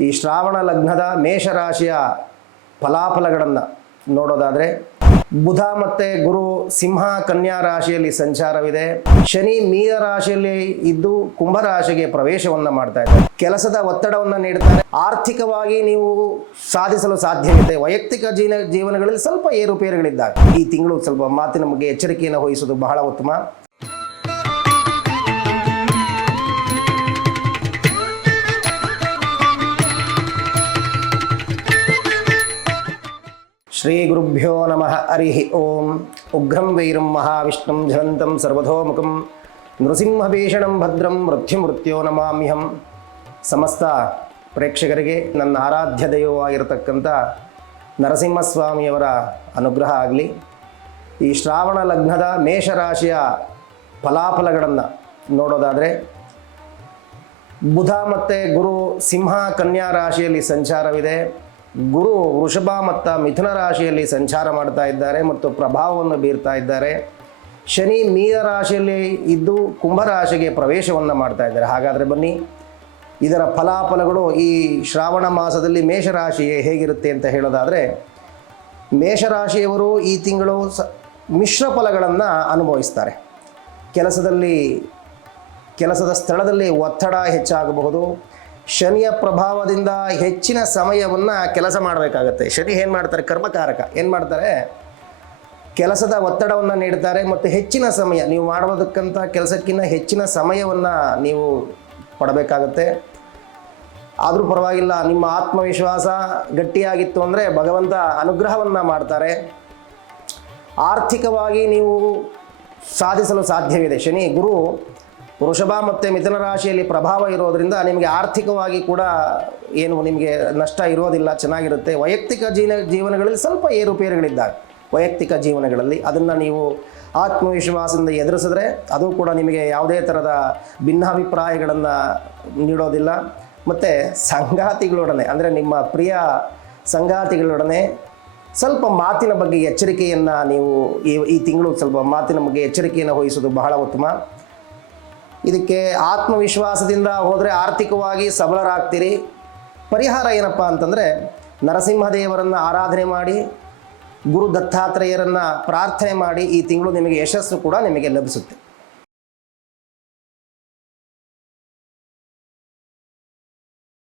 ಈ ಶ್ರಾವಣ ಲಗ್ನದ ಮೇಷರಾಶಿಯ ಫಲಾಫಲಗಳನ್ನು ನೋಡೋದಾದರೆ ಬುಧ ಮತ್ತು ಗುರು ಸಿಂಹ ಕನ್ಯಾ ರಾಶಿಯಲ್ಲಿ ಸಂಚಾರವಿದೆ. ಶನಿ ಮೀನ ರಾಶಿಯಲ್ಲಿ ಇದ್ದು ಕುಂಭ ರಾಶಿಗೆ ಪ್ರವೇಶವನ್ನು ಮಾಡ್ತಾ ಇದೆ ಕೆಲಸದ ಒತ್ತಡವನ್ನು ನೀಡುತ್ತಾರೆ ಆರ್ಥಿಕವಾಗಿ ನೀವು ಸಾಧಿಸಲು ಸಾಧ್ಯವಿದೆ. ವೈಯಕ್ತಿಕ ಜೀವನ ಜೀವನಗಳಲ್ಲಿ ಸ್ವಲ್ಪ ಏರುಪೇರುಗಳಿದ್ದಾಗ ಈ ತಿಂಗಳು ಸ್ವಲ್ಪ ಮಾತಿನ ಬಗ್ಗೆ ಎಚ್ಚರಿಕೆಯನ್ನು ವಹಿಸೋದು ಬಹಳ ಉತ್ತಮ. ಶ್ರೀ ಗುರುಭ್ಯೋ ನಮಃ ಹರಿ ಓಂ ಉಗ್ರಂ ವೈರಂ ಮಹಾವಿಷ್ಣುಂ ಝಲಂತಂ ಸರ್ವಧೋಮುಖಂ ನೃಸಿಂಹಭೀಷಣಂ ಭದ್ರಂ ಮೃತ್ಯುಮೃತ್ಯೋ ನಮಾಮ್ಯಹಂ ಸಮಸ್ತ ಪ್ರೇಕ್ಷಕರಿಗೆ ನನ್ನ ಆರಾಧ್ಯ ದೈವವಾಗಿರತಕ್ಕಂಥ ನರಸಿಂಹಸ್ವಾಮಿಯವರ ಅನುಗ್ರಹ ಆಗಲಿ. ಈ ಶ್ರಾವಣ ಲಗ್ನದ ಮೇಷರಾಶಿಯ ಫಲಾಫಲಗಳನ್ನು ನೋಡೋದಾದರೆ, ಬುಧ ಮತ್ತು ಗುರು ಸಿಂಹ ಕನ್ಯಾ ರಾಶಿಯಲ್ಲಿ ಸಂಚಾರವಿದೆ. ಗುರು ವೃಷಭ ಮತ್ತು ಮಿಥುನ ರಾಶಿಯಲ್ಲಿ ಸಂಚಾರ ಮಾಡ್ತಾ ಇದ್ದಾರೆ ಮತ್ತು ಪ್ರಭಾವವನ್ನು ಬೀರ್ತಾ ಇದ್ದಾರೆ. ಶನಿ ಮೀನ ರಾಶಿಯಲ್ಲಿ ಇದ್ದು ಕುಂಭರಾಶಿಗೆ ಪ್ರವೇಶವನ್ನು ಮಾಡ್ತಾ ಇದ್ದಾರೆ. ಹಾಗಾದರೆ ಬನ್ನಿ, ಇದರ ಫಲಾಫಲಗಳು ಈ ಶ್ರಾವಣ ಮಾಸದಲ್ಲಿ ಮೇಷರಾಶಿಯೇ ಹೇಗಿರುತ್ತೆ ಅಂತ ಹೇಳೋದಾದರೆ ಮೇಷರಾಶಿಯವರು ಈ ತಿಂಗಳು ಸ ಮಿಶ್ರ ಫಲಗಳನ್ನು ಅನುಭವಿಸ್ತಾರೆ. ಕೆಲಸದಲ್ಲಿ, ಕೆಲಸದ ಸ್ಥಳದಲ್ಲಿ ಒತ್ತಡ ಹೆಚ್ಚಾಗಬಹುದು. ಶನಿಯ ಪ್ರಭಾವದಿಂದ ಹೆಚ್ಚಿನ ಸಮಯವನ್ನು ಕೆಲಸ ಮಾಡಬೇಕಾಗತ್ತೆ. ಶನಿ ಏನು ಮಾಡ್ತಾರೆ? ಕರ್ಮಕಾರಕ. ಏನು ಮಾಡ್ತಾರೆ? ಕೆಲಸದ ಒತ್ತಡವನ್ನು ನೀಡ್ತಾರೆ ಮತ್ತು ಹೆಚ್ಚಿನ ಸಮಯ, ನೀವು ಮಾಡುವುದಕ್ಕಂಥ ಕೆಲಸಕ್ಕಿಂತ ಹೆಚ್ಚಿನ ಸಮಯವನ್ನು ನೀವು ಪಡಬೇಕಾಗತ್ತೆ. ಆದರೂ ಪರವಾಗಿಲ್ಲ, ನಿಮ್ಮ ಆತ್ಮವಿಶ್ವಾಸ ಗಟ್ಟಿಯಾಗಿತ್ತು ಅಂದರೆ ಭಗವಂತ ಅನುಗ್ರಹವನ್ನು ಮಾಡ್ತಾರೆ. ಆರ್ಥಿಕವಾಗಿ ನೀವು ಸಾಧಿಸಲು ಸಾಧ್ಯವಿದೆ. ಶನಿ, ಗುರು ವೃಷಭ ಮತ್ತು ಮಿಥುನ ರಾಶಿಯಲ್ಲಿ ಪ್ರಭಾವ ಇರೋದರಿಂದ ನಿಮಗೆ ಆರ್ಥಿಕವಾಗಿ ಕೂಡ ಏನು ನಿಮಗೆ ನಷ್ಟ ಇರೋದಿಲ್ಲ, ಚೆನ್ನಾಗಿರುತ್ತೆ. ವೈಯಕ್ತಿಕ ಜೀವನ, ಜೀವನಗಳಲ್ಲಿ ಸ್ವಲ್ಪ ಏರುಪೇರುಗಳಿದ್ದಾವೆ. ವೈಯಕ್ತಿಕ ಜೀವನಗಳಲ್ಲಿ ಅದನ್ನು ನೀವು ಆತ್ಮವಿಶ್ವಾಸದಿಂದ ಎದುರಿಸಿದ್ರೆ ಅದು ಕೂಡ ನಿಮಗೆ ಯಾವುದೇ ಥರದ ಭಿನ್ನಾಭಿಪ್ರಾಯಗಳನ್ನು ನೀಡೋದಿಲ್ಲ. ಮತ್ತು ಸಂಗಾತಿಗಳೊಡನೆ, ಅಂದರೆ ನಿಮ್ಮ ಪ್ರಿಯ ಸಂಗಾತಿಗಳೊಡನೆ ಸ್ವಲ್ಪ ಮಾತಿನ ಬಗ್ಗೆ ಎಚ್ಚರಿಕೆಯನ್ನು ನೀವು ಈ ಈ ತಿಂಗಳು ಸ್ವಲ್ಪ ಮಾತಿನ ಬಗ್ಗೆ ಎಚ್ಚರಿಕೆಯನ್ನು ವಹಿಸೋದು ಬಹಳ ಉತ್ತಮ. ಇದಕ್ಕೆ ಆತ್ಮವಿಶ್ವಾಸದಿಂದ ಹೋದರೆ ಆರ್ಥಿಕವಾಗಿ ಸಬಲರಾಗ್ತೀರಿ. ಪರಿಹಾರ ಏನಪ್ಪ ಅಂತಂದರೆ ನರಸಿಂಹದೇವರನ್ನು ಆರಾಧನೆ ಮಾಡಿ, ಗುರು ದತ್ತಾತ್ರೇಯರನ್ನು ಪ್ರಾರ್ಥನೆ ಮಾಡಿ ಈ ತಿಂಗಳು ನಿಮಗೆ ಯಶಸ್ಸು ಕೂಡ ನಿಮಗೆ ಲಭಿಸುತ್ತೆ.